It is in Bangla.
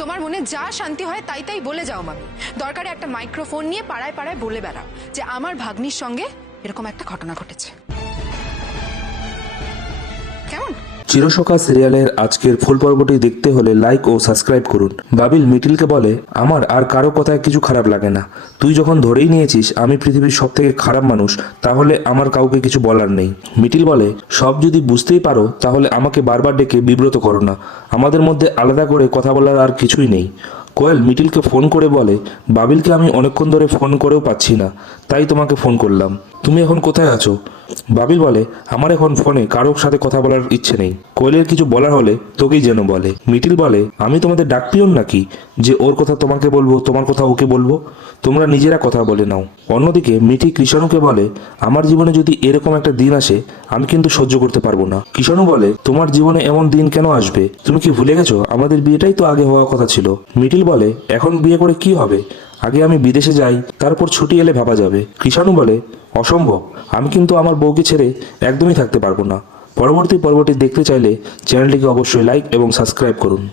তোমার মনে যা শান্তি হয় তাই তাই বলে যাও মামি। দরকারে একটা মাইক্রোফোন নিয়ে পাড়ায় পাড়ায় বলে বেড়াও যে আমার ভাগ্নির সঙ্গে এরকম একটা ঘটনা ঘটেছে। কেমন? চিরসখা সিরিয়ালের আজকের ফুল পর্বটি দেখতে হলে লাইক ও সাবস্ক্রাইব করুন। বাবিল মিটিলকে বলে, আমার আর কারো কথায় কিছু খারাপ লাগে না। তুই যখন ধরেই নিয়েছিস আমি পৃথিবীর সব থেকে খারাপ মানুষ, তাহলে আমার কাউকে কিছু বলার নেই। মিটিল বলে, সব যদি বুঝতেই পারো তাহলে আমাকে বারবার ডেকে বিব্রত করো না। আমাদের মধ্যে আলাদা করে কথা বলার আর কিছুই নেই। কোয়েল মিটিলকে ফোন করে বলে, বাবিলকে আমি অনেকক্ষণ ধরে ফোন করেও পাচ্ছি না, তাই তোমাকে ফোন করলাম। তুমি এখন কোথায় আছো? বাবিল বলে, আমার এখন ফোনে কারোর সাথে কথা বলার ইচ্ছে নেই। কোয়েলের কিছু বলার হলে তোকেই যেন বলে। মিটিল বলে, আমি তোমাদের ডাক পিয়ন নাকি যে ওর কথা তোমাকে বলবো, তোমার কথা ওকে বলবো? তোমরা নিজেরা কথা বলে নাও। অন্যদিকে মিঠি কৃষাণুকে বলে, আমার জীবনে যদি এরকম একটা দিন আসে আমি কিন্তু সহ্য করতে পারবো না। কৃষাণু বলে, তোমার জীবনে এমন দিন কেন আসবে? তুমি কি ভুলে গেছো আমাদের বিয়েটাই তো আগে হওয়ার কথা ছিল। মিটিল বলে, এখন বিয়ে করে কি হবে? আগে আমি বিদেশে যাই, তারপর ছুটি এলে ভাবা যাবে। কৃষাণু বলে, অসম্ভব, আমি কিন্তু আমার বউকে ছেড়ে একদমই থাকতে পারবো না। পরবর্তী পর্বটি দেখতে চাইলে চ্যানেলটিকে অবশ্যই লাইক এবং সাবস্ক্রাইব করুন।